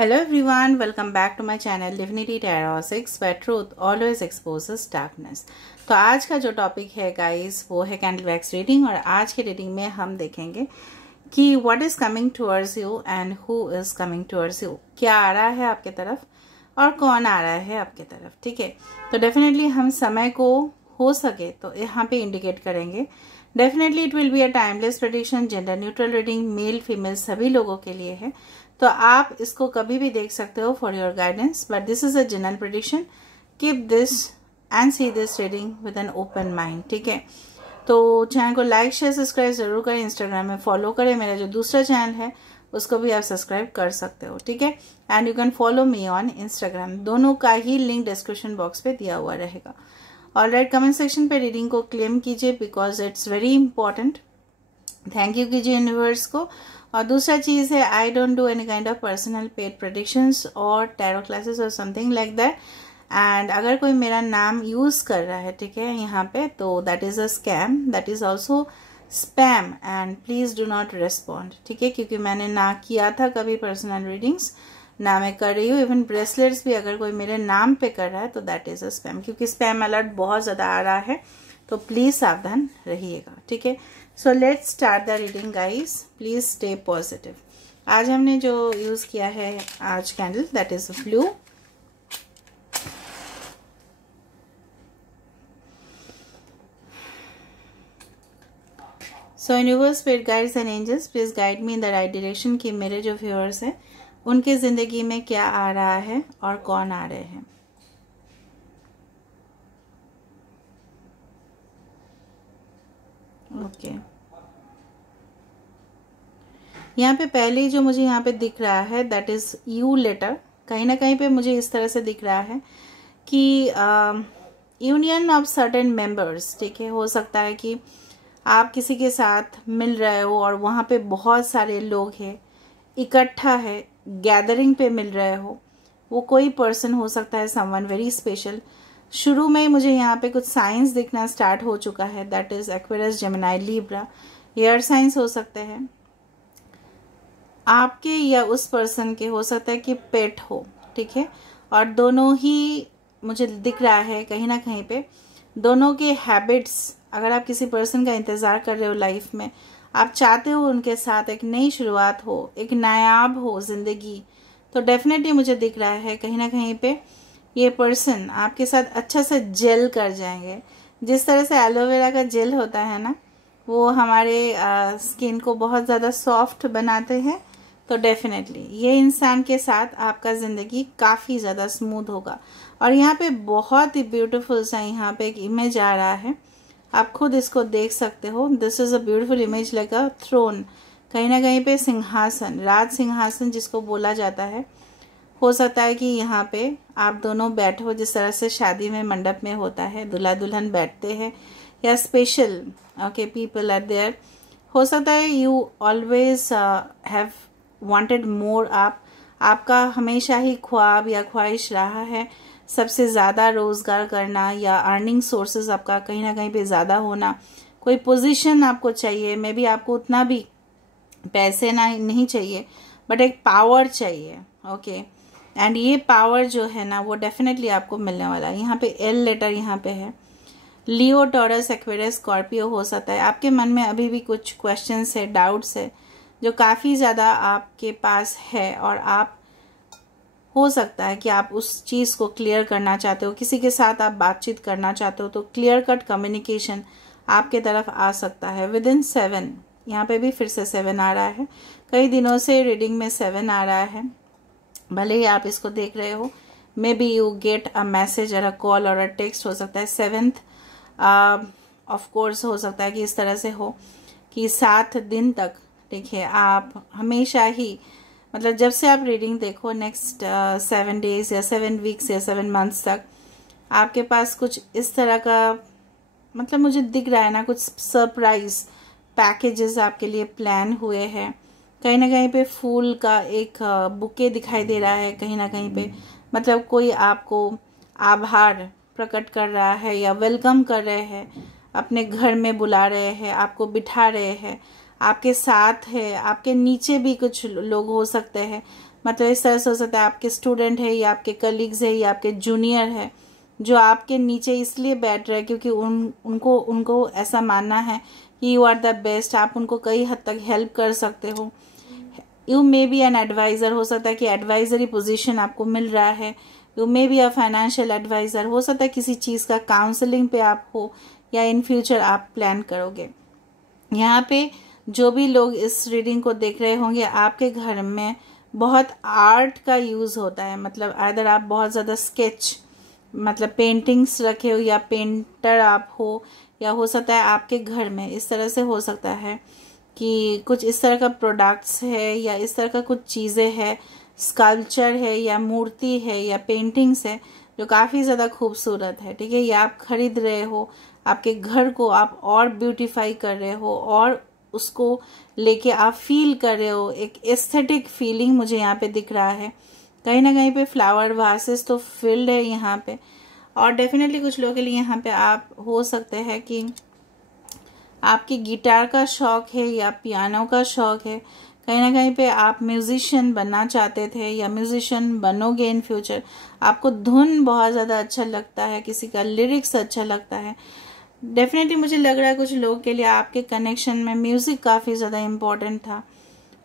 Hello everyone, welcome back to my channel Divinity Tarot 6 where truth always exposes darkness। तो आज का जो topic है गाइस वो है कैंडल वैक्स रीडिंग। और आज की रीडिंग में हम देखेंगे कि what is coming towards you and who is coming towards you. क्या आ रहा है आपके तरफ और कौन आ रहा है आपके तरफ। ठीक है, तो डेफिनेटली हम समय को हो सके तो यहाँ पे इंडिकेट करेंगे। Definitely it will be a timeless prediction, gender neutral reading, male female सभी लोगों के लिए है। तो आप इसको कभी भी देख सकते हो for your guidance, but this is a general prediction. Keep this and see this reading with an open mind. ठीक है, तो चैनल को लाइक शेयर सब्सक्राइब जरूर करें, इंस्टाग्राम में फॉलो करें। मेरा जो दूसरा चैनल है उसको भी आप सब्सक्राइब कर सकते हो। ठीक है, and you can follow me on Instagram. दोनों का ही लिंक डिस्क्रिप्शन बॉक्स पे दिया हुआ रहेगा। ऑलराइट, कमेंट सेक्शन पे रीडिंग को क्लेम कीजिए because it's very important. Thank you कीजिए यूनिवर्स को। और दूसरा चीज़ है, I don't do any kind of personal paid predictions और टैरो क्लासेस और समथिंग लाइक दैट। एंड अगर कोई मेरा नाम यूज़ कर रहा है, ठीक है, यहाँ पे, तो that is a scam, that is also spam and please do not respond. ठीक है, क्योंकि मैंने ना किया था कभी पर्सनल रीडिंग्स, ना मैं कर रही हूँ। इवन ब्रेसलेट्स भी अगर कोई मेरे नाम पे कर रहा है तो दैट इज़ अ स्पैम, क्योंकि स्पैम अलर्ट बहुत ज़्यादा आ रहा है, तो प्लीज़ सावधान रहिएगा। ठीक है, so let's start the reading guys, please stay positive. आज हमने जो यूज किया है आज candle, that is blue. So universe, spirit guides and angels, please guide me in the right direction कि मेरे जो व्यूअर्स हैं उनकी जिंदगी में क्या आ रहा है और कौन आ रहे हैं। ओके, यहाँ पे पहले जो मुझे यहाँ पे दिख रहा है दैट इज यू लेटर। कहीं ना कहीं पे मुझे इस तरह से दिख रहा है कि यूनियन ऑफ सर्टेन मेंबर्स। ठीक है, हो सकता है कि आप किसी के साथ मिल रहे हो और वहाँ पे बहुत सारे लोग हैं, इकट्ठा है, गैदरिंग पे मिल रहे हो। वो कोई पर्सन हो सकता है, समवन वेरी स्पेशल। शुरू में ही मुझे यहाँ पे कुछ साइंस दिखना स्टार्ट हो चुका है, that is Aquarius, Gemini, Libra. Air science हो सकते हैं आपके या उस पर्सन के, हो सकता है कि पेट हो। ठीक है, और दोनों ही मुझे दिख रहा है कहीं ना कहीं पे दोनों के हैबिट्स। अगर आप किसी पर्सन का इंतज़ार कर रहे हो लाइफ में, आप चाहते हो उनके साथ एक नई शुरुआत हो, एक नायाब हो जिंदगी, तो डेफिनेटली मुझे दिख रहा है कहीं ना कहीं पे ये पर्सन आपके साथ अच्छा से जेल कर जाएंगे। जिस तरह से एलोवेरा का जेल होता है ना, वो हमारे स्किन को बहुत ज़्यादा सॉफ्ट बनाते हैं, तो डेफिनेटली ये इंसान के साथ आपका ज़िंदगी काफ़ी ज़्यादा स्मूथ होगा। और यहाँ पे बहुत ही ब्यूटीफुल सा यहाँ पे एक इमेज आ रहा है, आप खुद इसको देख सकते हो। This is a beautiful image like a throne, कहीं ना कहीं पे सिंहासन, राज सिंहासन जिसको बोला जाता है। हो सकता है कि यहाँ पे आप दोनों बैठो, जिस तरह से शादी में मंडप में होता है, दूल्हा दुल्हन बैठते हैं, या special okay people are there. हो सकता है you always have wanted more. आपका हमेशा ही ख्वाब या ख्वाहिश रहा है सबसे ज़्यादा रोज़गार करना, या अर्निंग सोर्सेज आपका कहीं ना कहीं पे ज़्यादा होना। कोई पोजीशन आपको चाहिए, मे बी आपको उतना भी पैसे ना नहीं चाहिए, बट एक पावर चाहिए। ओके, एंड ये पावर जो है ना वो डेफिनेटली आपको मिलने वाला है। यहाँ पे एल लेटर यहाँ पे है। लियो, टॉरस, एक्वेरियस, स्कॉर्पियो हो सकता है आपके मन में अभी भी कुछ क्वेश्चंस है, डाउट्स है, जो काफ़ी ज़्यादा आपके पास है, और आप हो सकता है कि आप उस चीज़ को क्लियर करना चाहते हो, किसी के साथ आप बातचीत करना चाहते हो, तो क्लियर कट कम्युनिकेशन आपके तरफ आ सकता है विद इन 7। यहाँ पे भी फिर से 7 आ रहा है, कई दिनों से रीडिंग में 7 आ रहा है। भले ही आप इसको देख रहे हो, may be you get a message और अ कॉल और अ टेक्स्ट, हो सकता है 7th ऑफ कोर्स हो सकता है कि इस तरह से हो कि 7 दिन तक, देखिए, आप हमेशा ही, मतलब जब से आप रीडिंग देखो, नेक्स्ट 7 डेज या 7 वीक्स या 7 मंथ्स तक आपके पास कुछ इस तरह का, मतलब मुझे दिख रहा है ना, कुछ सरप्राइज पैकेजेस आपके लिए प्लान हुए हैं। कहीं ना कहीं पे फूल का एक बुके दिखाई दे रहा है, कहीं ना कहीं पे मतलब कोई आपको आभार प्रकट कर रहा है या वेलकम कर रहे हैं, अपने घर में बुला रहे हैं, आपको बिठा रहे हैं, आपके साथ है, आपके नीचे भी कुछ लोग हो सकते हैं। मतलब इस तरह से हो सकता है आपके स्टूडेंट है या आपके कलीग्स है या आपके जूनियर है जो आपके नीचे इसलिए बैठ रहे हैं क्योंकि उनको ऐसा मानना है कि यू आर द बेस्ट, आप उनको कई हद तक हेल्प कर सकते हो। You may be an adviser, हो सकता है कि एडवाइजरी पोजीशन आपको मिल रहा है। You may be a financial adviser, हो सकता है किसी चीज़ का काउंसलिंग पे आप हो या इन फ्यूचर आप प्लान करोगे। यहाँ पे जो भी लोग इस रीडिंग को देख रहे होंगे आपके घर में बहुत आर्ट का यूज़ होता है, मतलब अगर आप बहुत ज़्यादा स्केच मतलब पेंटिंग्स रखे हो या पेंटर आप हो, या हो सकता है आपके घर में इस तरह से हो सकता है कि कुछ इस तरह का प्रोडक्ट्स है या इस तरह का कुछ चीज़ें है, स्कल्पचर है या मूर्ति है या पेंटिंग्स है जो काफ़ी ज़्यादा खूबसूरत है, ठीक है। या आप खरीद रहे हो, आपके घर को आप और ब्यूटीफाई कर रहे हो और उसको लेके आप फील कर रहे हो, एक एस्थेटिक फीलिंग मुझे यहाँ पे दिख रहा है। कहीं ना कहीं पे फ्लावर वासेस तो फिल्ड है यहाँ पे, और डेफिनेटली कुछ लोगों के लिए यहाँ पे आप हो सकते हैं कि आपकी गिटार का शौक है या पियानो का शौक है, कहीं ना कहीं पे आप म्यूजिशियन बनना चाहते थे या म्यूजिशियन बनोगे इन फ्यूचर। आपको धुन बहुत ज़्यादा अच्छा लगता है, किसी का लिरिक्स अच्छा लगता है। डेफिनेटली मुझे लग रहा है कुछ लोगों के लिए आपके कनेक्शन में म्यूज़िक काफ़ी ज़्यादा इम्पोर्टेंट था,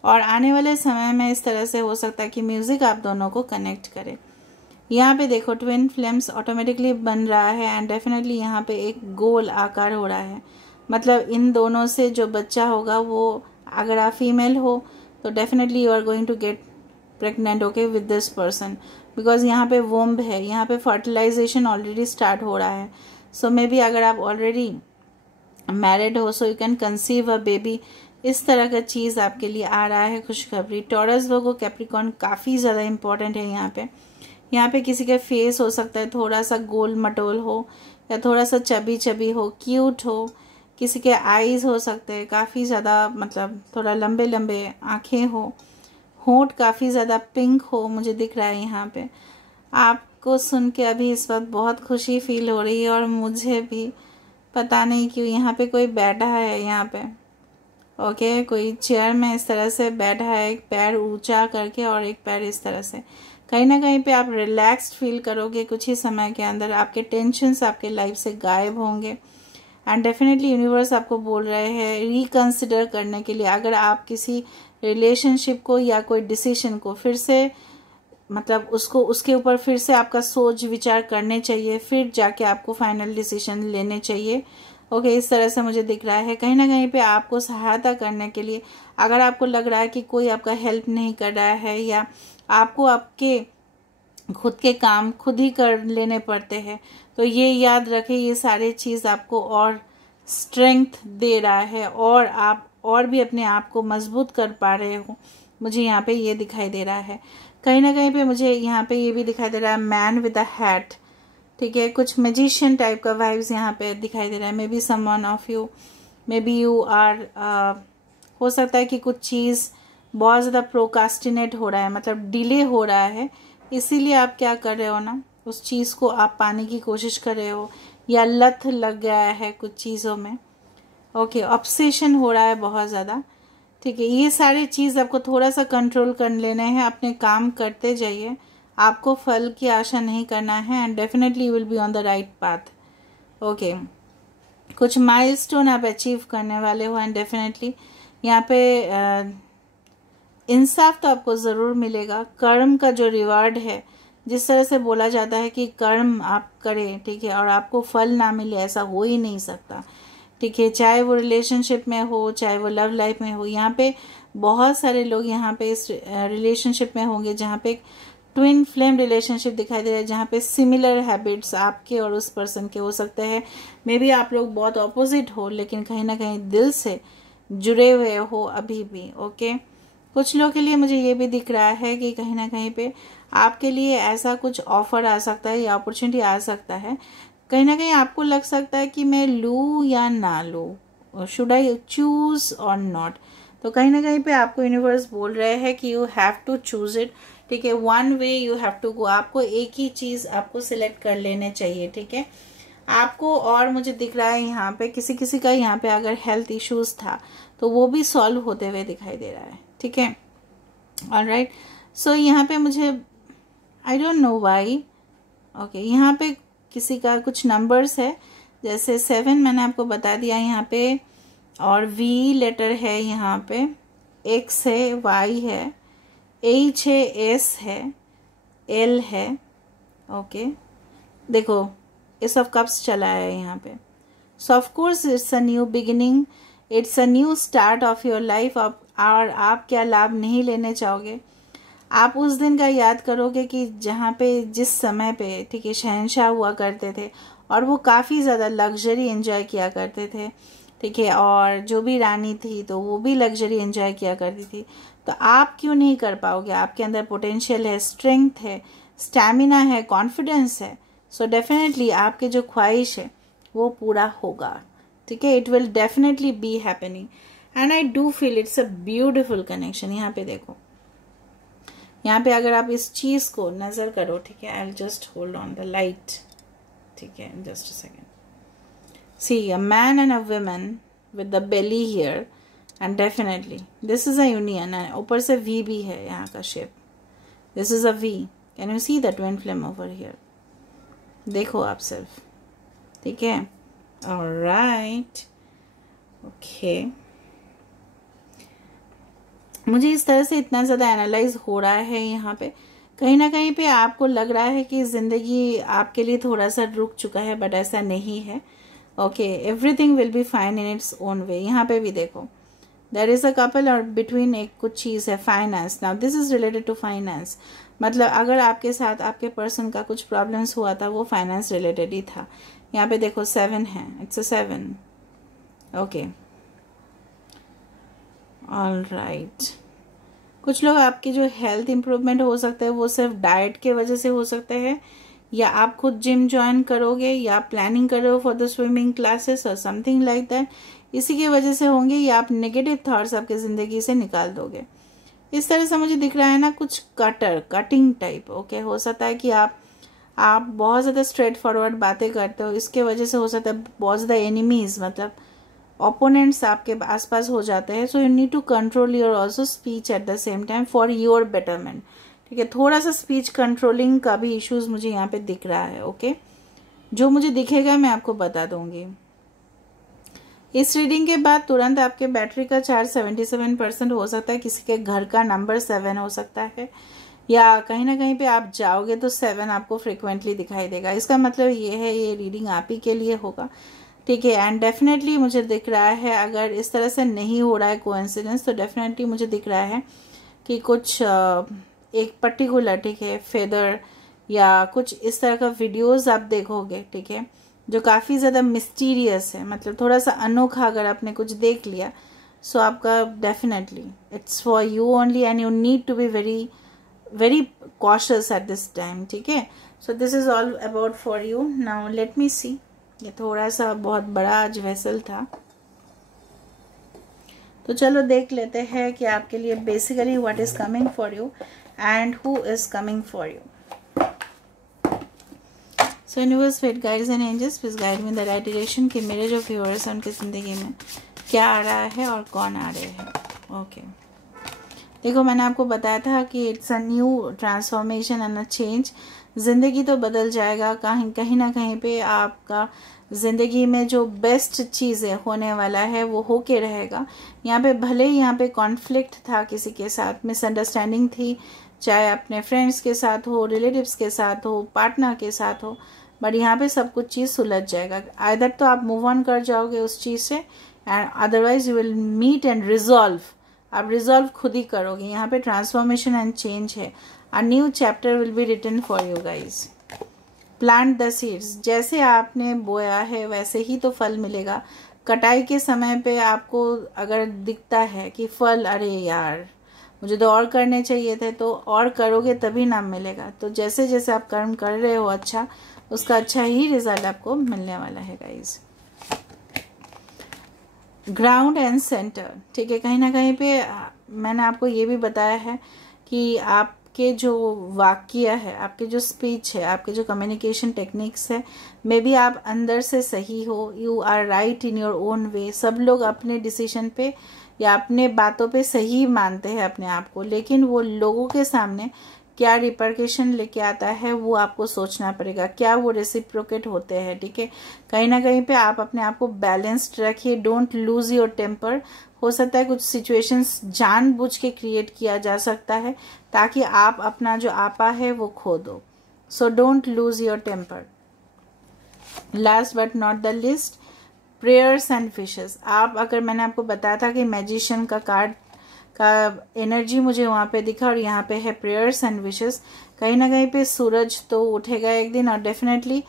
और आने वाले समय में इस तरह से हो सकता है कि म्यूज़िक आप दोनों को कनेक्ट करे। यहाँ पे देखो ट्विन फ्लेम्स ऑटोमेटिकली बन रहा है, एंड डेफिनेटली यहाँ पे एक गोल आकार हो रहा है। मतलब इन दोनों से जो बच्चा होगा वो, अगर आप फीमेल हो तो definitely you are going to get pregnant okay with this person, because यहाँ पे वोम्ब है, यहाँ पे फर्टिलाइजेशन ऑलरेडी स्टार्ट हो रहा है। सो मे बी अगर आप ऑलरेडी मैरिड हो so you can conceive a baby, इस तरह का चीज़ आपके लिए आ रहा है खुशखबरी। टॉरस वर्गो कैप्रिकॉर्न काफ़ी ज़्यादा इंपॉर्टेंट है यहाँ पे। यहाँ पे किसी का फेस हो सकता है थोड़ा सा गोल मटोल हो या थोड़ा सा चबी चबी हो, क्यूट हो। किसी के आईज हो सकते हैं काफ़ी ज़्यादा मतलब थोड़ा लंबे लंबे आँखें हो, होंठ काफ़ी ज़्यादा पिंक हो, मुझे दिख रहा है यहाँ पे। आपको सुन के अभी इस वक्त बहुत खुशी फील हो रही है, और मुझे भी पता नहीं क्यों यहाँ पे कोई बैठा है यहाँ पे ओके कोई चेयर में इस तरह से बैठा है, एक पैर ऊंचा करके और एक पैर इस तरह से। कहीं ना कहीं पे आप रिलैक्स्ड फील करोगे कुछ ही समय के अंदर, आपके टेंशन्स आपके लाइफ से गायब होंगे। एंड डेफिनेटली यूनिवर्स आपको बोल रहे हैं रिकंसिडर करने के लिए। अगर आप किसी रिलेशनशिप को या कोई डिसीजन को फिर से मतलब उसके ऊपर फिर से आपका सोच विचार करने चाहिए, फिर जाके आपको फाइनल डिसीजन लेने चाहिए ओके इस तरह से मुझे दिख रहा है। कहीं ना कहीं पे आपको सहायता करने के लिए, अगर आपको लग रहा है कि कोई आपका हेल्प नहीं कर रहा है या आपको आपके खुद के काम खुद ही कर लेने पड़ते हैं, तो ये याद रखें ये सारे चीज़ आपको और स्ट्रेंथ दे रहा है और आप और भी अपने आप को मजबूत कर पा रहे हो। मुझे यहाँ पे ये दिखाई दे रहा है। कहीं ना कहीं पे मुझे यहाँ पे ये भी दिखाई दे रहा है मैन विद अ हैट, ठीक है। कुछ मैजिशियन टाइप का वाइब्स यहाँ पे दिखाई दे रहा है। Maybe someone of you, may be you are, हो सकता है कि कुछ चीज़ बहुत ज़्यादा प्रोकास्टिनेट हो रहा है, मतलब डिले हो रहा है, इसीलिए आप क्या कर रहे हो ना, उस चीज़ को आप पाने की कोशिश कर रहे हो, या लत लग गया है कुछ चीज़ों में ओके ऑब्सेशन हो रहा है बहुत ज़्यादा, ठीक है। ये सारी चीज़ आपको थोड़ा सा कंट्रोल कर लेने हैं, अपने काम करते जाइए, आपको फल की आशा नहीं करना है, and definitely you will be on the right path okay. कुछ माइलस्टोन आप अचीव करने वाले हो, एंड डेफिनेटली यहाँ पे इंसाफ तो आपको ज़रूर मिलेगा। कर्म का जो रिवार्ड है, जिस तरह से बोला जाता है कि कर्म आप करें, ठीक है, और आपको फल ना मिले, ऐसा हो ही नहीं सकता, ठीक है। चाहे वो रिलेशनशिप में हो, चाहे वो लव लाइफ में हो, यहाँ पे बहुत सारे लोग यहाँ पे इस रिलेशनशिप में होंगे जहाँ पे ट्विन फ्लेम रिलेशनशिप दिखाई दे रहा है, जहाँ पे सिमिलर हैबिट्स आपके और उस पर्सन के हो सकते हैं। मे बी आप लोग बहुत ऑपोजिट हो, लेकिन कहीं ना कहीं दिल से जुड़े हुए हो अभी भी ओके। कुछ लोगों के लिए मुझे ये भी दिख रहा है कि कहीं ना कहीं पे आपके लिए ऐसा कुछ ऑफर आ सकता है या अपॉर्चुनिटी आ सकता है। कहीं ना कहीं आपको लग सकता है कि मैं लूँ या ना लूँ, शुड आई चूज और नॉट। तो कहीं ना कहीं पे आपको यूनिवर्स बोल रहे हैं कि you have to choose it, ठीक है। One way you have to go, आपको एक ही चीज़ आपको सिलेक्ट कर लेने चाहिए, ठीक है। आपको और मुझे दिख रहा है यहाँ पे किसी का यहाँ पे अगर हेल्थ इश्यूज था तो वो भी सॉल्व होते हुए दिखाई दे रहा है, ठीक है। ऑलराइट, सो यहाँ पे मुझे I don't know why, okay, यहाँ पे किसी का कुछ नंबर्स है, जैसे 7 मैंने आपको बता दिया यहाँ पे, और V लेटर है यहाँ पे, X है, Y है, H है, S है, L है, ओके। देखो एस ऑफ कप्स चला है यहाँ पे। सो of course it's a new beginning, it's a new start of your life. और आप क्या लाभ नहीं लेने चाहोगे? आप उस दिन का याद करोगे कि जहाँ पे जिस समय पे, ठीक है, शहंशाह हुआ करते थे और वो काफ़ी ज़्यादा लग्जरी एंजॉय किया करते थे, ठीक है, और जो भी रानी थी तो वो भी लग्जरी एंजॉय किया करती थी। तो आप क्यों नहीं कर पाओगे? आपके अंदर पोटेंशियल है, स्ट्रेंथ है, स्टैमिना है, कॉन्फिडेंस है। सो डेफिनेटली आपके जो ख्वाहिश है वो पूरा होगा, ठीक है। It will definitely be happening and I do feel it's a beautiful connection. यहाँ पे देखो, यहाँ पे अगर आप इस चीज को नजर करो, ठीक है, I will just hold on the light, ठीक है, just a second. See a man and a woman with the belly here and definitely this is a union. And ऊपर से वी भी है यहाँ का shape, this is a V. Can you see the twin flame over here? देखो आप सिर्फ, ठीक है, ऑलराइट, ओके। मुझे इस तरह से इतना ज़्यादा एनालाइज हो रहा है यहाँ पे, कहीं ना कहीं पे आपको लग रहा है कि ज़िंदगी आपके लिए थोड़ा सा रुक चुका है, बट ऐसा नहीं है, okay. Everything will be fine in its own way. यहाँ पे भी देखो, देयर इज अ कपल और बिटवीन एक कुछ चीज़ है, finance. Now this is related to finance, मतलब अगर आपके साथ आपके पर्सन का कुछ प्रॉब्लम्स हुआ था वो फाइनेंस रिलेटेड ही था। यहाँ पे देखो 7 है, it's a 7, okay, all right. कुछ लोग आपकी जो हेल्थ इंप्रूवमेंट हो सकता है वो सिर्फ डाइट के वजह से हो सकता है, या आप खुद जिम ज्वाइन करोगे, या प्लानिंग कर रहे हो फॉर द स्विमिंग क्लासेस और समथिंग लाइक दैट, इसी की वजह से होंगे, या आप नेगेटिव थॉट्स आपके ज़िंदगी से निकाल दोगे। इस तरह से मुझे दिख रहा है ना, कुछ कटिंग टाइप, ओके। हो सकता है कि आप बहुत ज़्यादा स्ट्रेट फॉरवर्ड बातें करते हो, इसके वजह से हो सकता है बहुत ज़्यादा एनिमीज, मतलब ओपोनेंट्स आपके आसपास हो जाते हैं। So you need to control your also speech at the same time for your betterment, ठीक है। थोड़ा सा स्पीच कंट्रोलिंग का भी इश्यूज मुझे यहाँ पे दिख रहा है, ओके। जो मुझे दिखेगा मैं आपको बता दूंगी। इस रीडिंग के बाद तुरंत आपके बैटरी का चार्ज 77% हो सकता है। किसी के घर का नंबर 7 हो सकता है, या कहीं ना कहीं पे आप जाओगे तो 7 आपको फ्रिक्वेंटली दिखाई देगा। इसका मतलब ये है ये रीडिंग आप ही के लिए होगा, ठीक है। एंड डेफिनेटली मुझे दिख रहा है, अगर इस तरह से नहीं हो रहा है कोइंसिडेंस, तो डेफिनेटली मुझे दिख रहा है कि कुछ एक पर्टिकुलर, ठीक है, फेदर या कुछ इस तरह का वीडियोस आप देखोगे, ठीक है, जो काफ़ी ज़्यादा मिस्टीरियस है, मतलब थोड़ा सा अनोखा अगर आपने कुछ देख लिया, सो आपका definitely it's for you only and you need to be very very cautious at this time, ठीक है। So this is all about for you. Now let me see, ये थोड़ा सा बहुत बड़ा आज वेसल था, तो चलो देख लेते हैं कि आपके लिए basically what is coming for you and who is coming for you. So universe, fate, guides and angels, please guide me the right direction कि मेरे जो व्यूअर्स हैं उनकी ज़िंदगी में क्या आ रहा है और कौन आ रहे हैं, ओके। देखो, मैंने आपको बताया था कि it's a new transformation and a change. ज़िंदगी तो बदल जाएगा, कहीं ना कहीं पे आपका ज़िंदगी में जो बेस्ट चीज़ें होने वाला है वो होके रहेगा। यहाँ पे भले ही यहाँ पे कॉन्फ्लिक्ट था, किसी के साथ मिसअंडरस्टैंडिंग थी, चाहे अपने फ्रेंड्स के साथ हो, रिलेटिव्स के साथ हो, पार्टनर के साथ हो, बट यहाँ पे सब कुछ चीज़ सुलझ जाएगा। आइदर तो आप मूव ऑन कर जाओगे उस चीज़ से, and otherwise you will meet and resolve. आप रिजॉल्व खुद ही करोगे। यहाँ पे ट्रांसफॉर्मेशन एंड चेंज है। A new chapter will be written for you guys. Plant the seeds, जैसे आपने बोया है वैसे ही तो फल मिलेगा। कटाई के समय पे आपको अगर दिखता है कि फल, अरे यार मुझे तो और करने चाहिए थे, तो और करोगे तभी नाम मिलेगा। तो जैसे जैसे आप कर्म कर रहे हो अच्छा, उसका अच्छा ही रिजल्ट आपको मिलने वाला है गाइज। ग्राउंड एंड सेंटर, ठीक है। कहीं ना कहीं पे मैंने आपको ये भी बताया है कि आपके जो वाक्य है, आपके जो स्पीच है, आपके जो कम्युनिकेशन टेक्निक्स है, मे बी आप अंदर से सही हो, you are right in your own way. सब लोग अपने डिसीजन पे या अपने बातों पे सही मानते हैं अपने आप को, लेकिन वो लोगों के सामने क्या रिपरकेशन लेके आता है वो आपको सोचना पड़ेगा, क्या वो रेसिप्रोकेट होते हैं। ठीक है, कहीं ना कहीं पे आप अपने आप को बैलेंस्ड रखिए, डोंट लूज योर टेम्पर। हो सकता है कुछ सिचुएशंस जानबूझ के क्रिएट किया जा सकता है ताकि आप अपना जो आपा है वो खो दो। So don't lose your temper. Last but not the least, prayers and wishes. आप अगर मैंने आपको बताया था कि मैजिशियन का कार्ड का एनर्जी मुझे वहां पे दिखा और यहाँ पे है प्रेयर्स एंड विशेस, कहीं ना कहीं पे सूरज तो उठेगा एक दिन और डेफिनेटली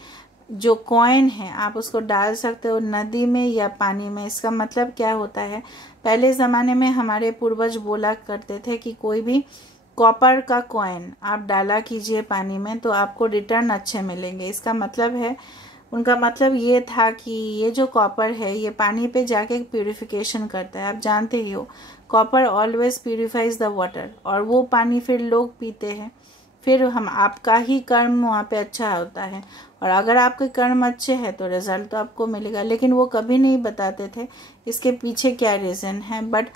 जो कॉइन है आप उसको डाल सकते हो नदी में या पानी में। इसका मतलब क्या होता है, पहले ज़माने में हमारे पूर्वज बोला करते थे कि कोई भी कॉपर का कॉइन आप डाला कीजिए पानी में तो आपको रिटर्न अच्छे मिलेंगे। इसका मतलब है, उनका मतलब ये था कि ये जो कॉपर है ये पानी पे जाके प्यूरिफिकेशन करता है। आप जानते ही हो copper always purifies the water, और वो पानी फिर लोग पीते हैं, फिर हम आपका ही कर्म वहाँ पे अच्छा होता है, और अगर आपके कर्म अच्छे हैं तो रिजल्ट तो आपको मिलेगा। लेकिन वो कभी नहीं बताते थे इसके पीछे क्या रीज़न है, बट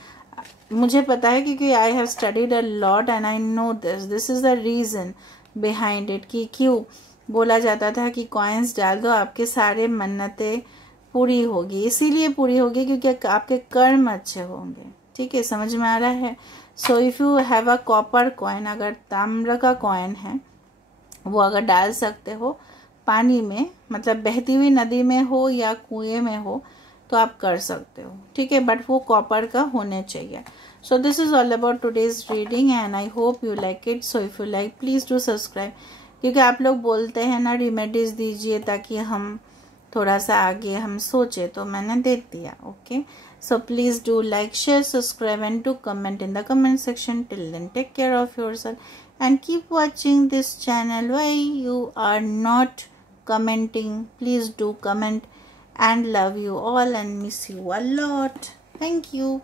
मुझे पता है क्योंकि I have studied a lot and I know this is the reason behind it कि क्यों बोला जाता था कि कॉइन्स डाल दो आपके सारे मन्नतें पूरी होगी। इसीलिए पूरी होगी क्योंकि आपके कर्म अच्छे होंगे। ठीक है, समझ में आ रहा है। So if you have a copper coin, अगर ताम्र का कॉइन है वो अगर डाल सकते हो पानी में, मतलब बहती हुई नदी में हो या कुएं में हो तो आप कर सकते हो। ठीक है, बट वो कॉपर का होने चाहिए। सो this is all about today's reading and I hope you like it. So if you like please do subscribe, क्योंकि आप लोग बोलते हैं ना रेमेडीज दीजिए ताकि हम थोड़ा सा आगे हम सोचे, तो मैंने दे दिया। Okay, so please do like, share, subscribe and do comment in the comment section. Till then, take care of yourself and keep watching this channel. Why you are not commenting, please do comment, and love you all and miss you a lot. Thank you.